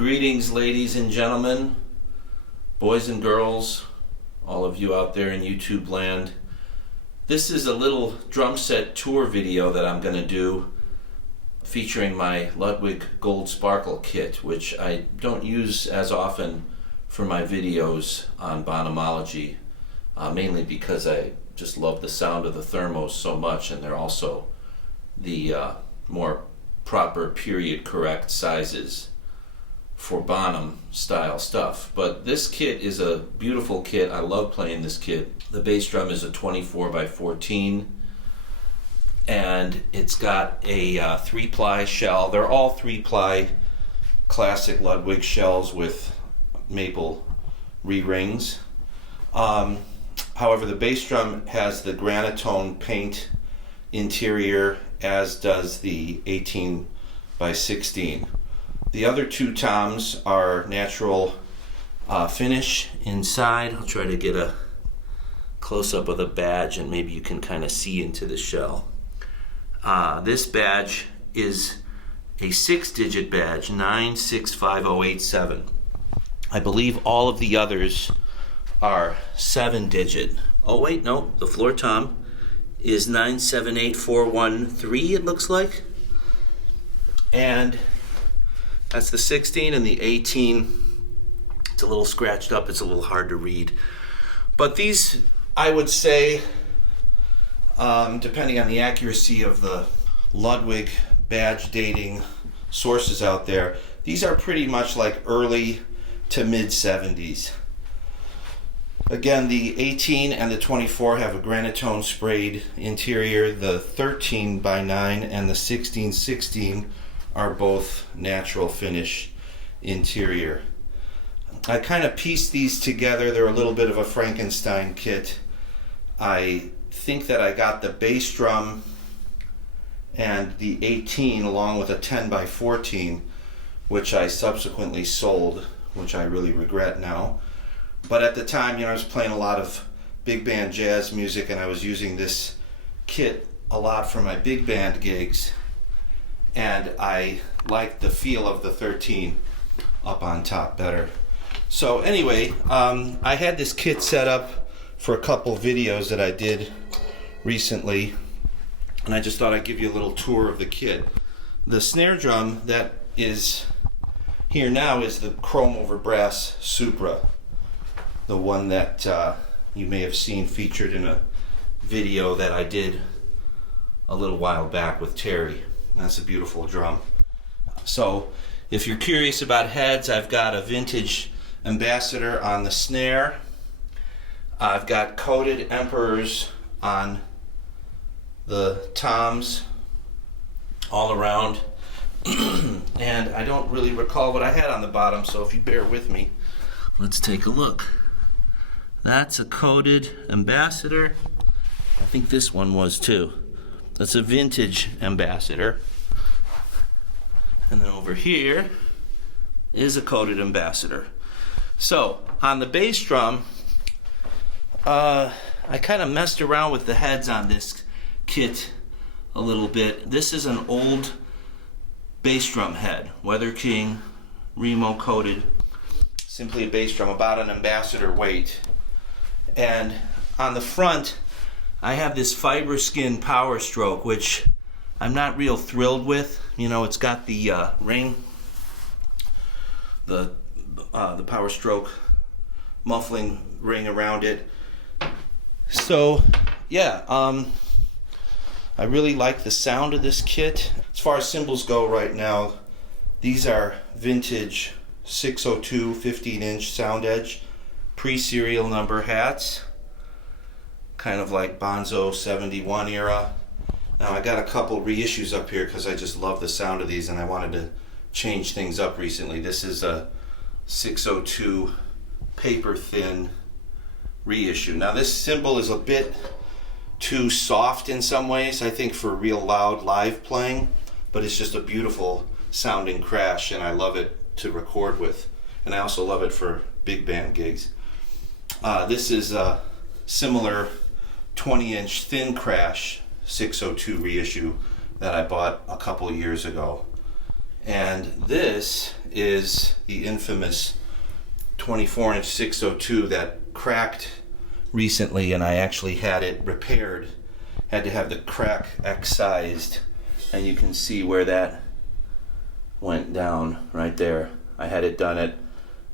Greetings, ladies and gentlemen, boys and girls, all of you out there in YouTube land. This is a little drum set tour video that I'm going to do featuring my Ludwig Gold Sparkle kit, which I don't use as often for my videos on BONHAMOLOGY, mainly because I just love the sound of the thermos so much, and they're also the more proper period correct sizes for Bonham style stuff. But this kit is a beautiful kit. I love playing this kit. The bass drum is a 24x14, and it's got a 3-ply shell. They're all 3-ply classic Ludwig shells with maple re-rings. However, the bass drum has the granitone paint interior, as does the 18x16. The other two toms are natural finish inside. I'll try to get a close-up of the badge and maybe you can kind of see into the shell. This badge is a 6-digit badge, 965087. I believe all of the others are 7-digit. Oh wait, no, the floor tom is 978413, it looks like. And that's the 16, and the 18, it's a little scratched up, it's a little hard to read. But these, I would say, depending on the accuracy of the Ludwig badge dating sources out there, these are pretty much like early to mid 70s. Again, the 18 and the 24 have a granitone sprayed interior. The 13x9 and the 1616 are both natural finish interior. I kind of pieced these together. They're a little bit of a Frankenstein kit. I think that I got the bass drum and the 18 along with a 10x14, which I subsequently sold, which I really regret now. But at the time, I was playing a lot of big band jazz music, and I was using this kit a lot for my big band gigs, and I liked the feel of the 13 up on top better. So anyway, I had this kit set up for a couple videos that I did recently, and I just thought I'd give you a little tour of the kit. The snare drum that is here now is the chrome over brass Supra, the one that you may have seen featured in a video that I did a little while back with Terry. That's a beautiful drum. So if you're curious about heads, I've got a vintage Ambassador on the snare. I've got coated Emperors on the toms all around. And I don't really recall what I had on the bottom, so if you bear with me, let's take a look. That's a coated Ambassador. I think this one was too. That's a vintage Ambassador. And then over here is a coated Ambassador. So on the bass drum, I kind of messed around with the heads on this kit a little bit. This is an old bass drum head, Weather King, Remo coated, simply a bass drum, about an Ambassador weight. And on the front, I have this fiber skin Power Stroke, which I'm not real thrilled with. It's got the ring, the Power Stroke muffling ring around it. So yeah, I really like the sound of this kit. As far as cymbals go right now, these are vintage 602 15-inch Sound Edge pre-serial number hats, kind of like Bonzo 71 era. Now I got a couple reissues up here because I just love the sound of these and I wanted to change things up recently. This is a 602 Paper-Thin Reissue. Now this cymbal is a bit too soft in some ways, I think, for real loud live playing, but it's just a beautiful sounding crash and I love it to record with, and I also love it for big band gigs. This is a similar 20-inch thin crash 602 reissue that I bought a couple years ago. And this is the infamous 24-inch 602 that cracked recently, and I actually had it repaired. Had to have the crack excised, and you can see where that went down right there. I had it done at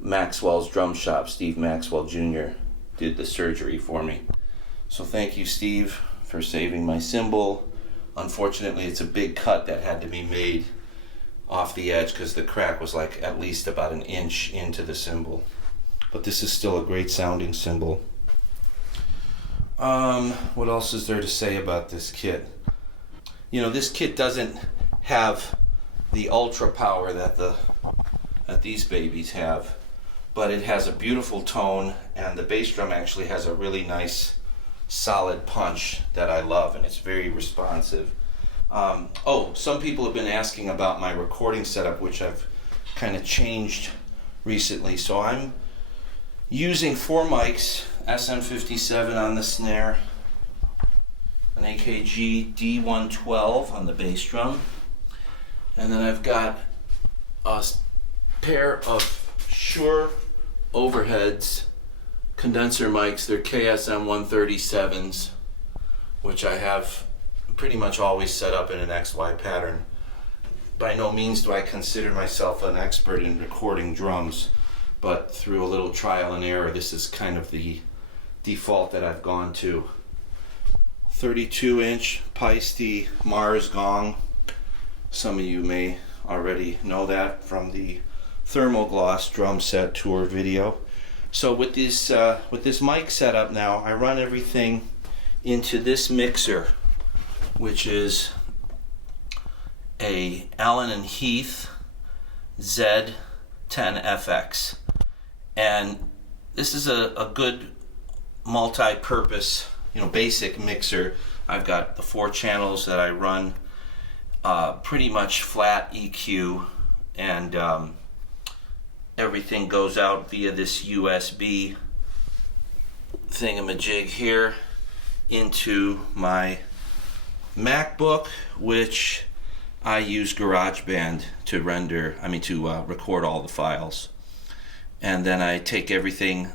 Maxwell's drum shop. Steve Maxwell Jr. did the surgery for me. So thank you, Steve, for saving my cymbal. Unfortunately, it's a big cut that had to be made off the edge because the crack was like at least about an inch into the cymbal. But this is still a great sounding cymbal. What else is there to say about this kit? You know, this kit doesn't have the ultra power that these babies have, but it has a beautiful tone, and the bass drum actually has a really nice solid punch that I love, and it's very responsive. Some people have been asking about my recording setup, which I've kind of changed recently. So I'm using 4 mics, SM57 on the snare, an AKG D112 on the bass drum, and then I've got a pair of Shure overheads condenser mics. They're KSM 137s, which I have pretty much always set up in an XY pattern. By no means do I consider myself an expert in recording drums, but through a little trial and error, this is kind of the default that I've gone to. 32-inch Paiste Mars gong. Some of you may already know that from the Thermogloss drum set tour video. So with this mic setup now, I run everything into this mixer, which is a Allen & Heath Z10FX. And this is a good multi-purpose, basic mixer. I've got the 4 channels that I run, pretty much flat EQ, and everything goes out via this USB thingamajig here into my MacBook, which I use GarageBand to record all the files. And then I take everything,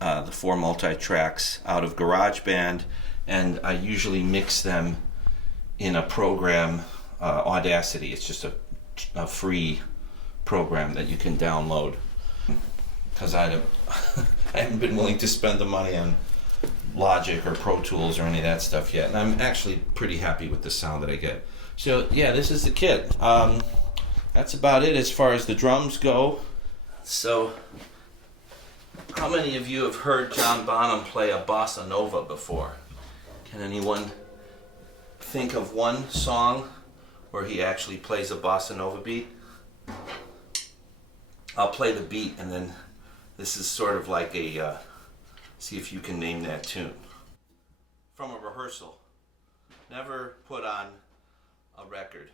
the 4 multi-tracks out of GarageBand, and I usually mix them in a program, Audacity. It's just a free program that you can download, because I haven't been willing to spend the money on Logic or Pro Tools or any of that stuff yet, and I'm actually pretty happy with the sound that I get. So yeah, this is the kit. That's about it as far as the drums go. So how many of you have heard John Bonham play a bossa nova before? Can anyone think of one song where he actually plays a bossa nova beat? I'll play the beat, and then this is sort of like a see if you can name that tune from a rehearsal, never put on a record.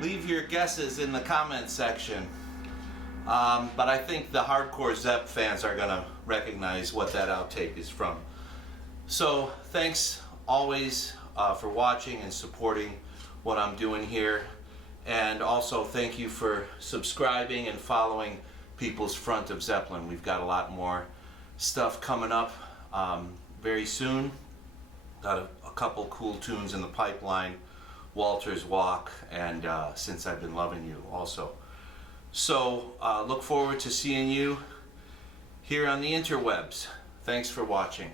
Leave your guesses in the comments section. But I think the hardcore Zepp fans are going to recognize what that outtake is from. So thanks always for watching and supporting what I'm doing here. And also thank you for subscribing and following People's Front of Zeppelin. We've got a lot more stuff coming up very soon. Got a couple cool tunes in the pipeline. Walter's Walk and Since I've Been Loving You also. So look forward to seeing you here on the interwebs. Thanks for watching.